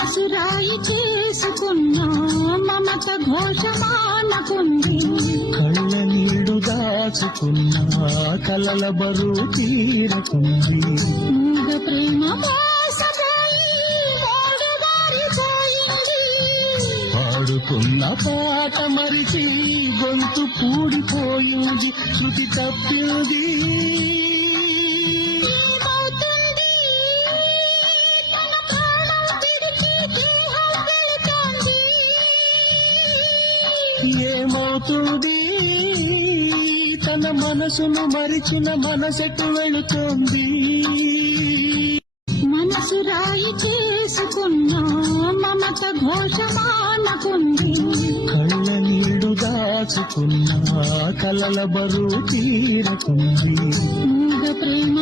మనసు రాయి చేసుకున్నా మమత ఘోషమానకుంది. కళ్ళ నీడు దాచుకున్నా కలల బరువు తీరకుంది. మూగ ప్రేమ మోసపోయి మోడగారిపోయింది. పాడుకున్న పాట మరిచి గొంతు పూడిపోయింది. శృతి తప్పింది. ఏమవుతుంది తన మనసును మరిచిన మనసెటు వెళుతుంది. మనసు రాయి చేసుకున్నా మమత ఘోషమానకుంది. కళ్ళ నీడు దాచుకున్నా కలల బరువు తీరకుంది. మూగ ప్రేమ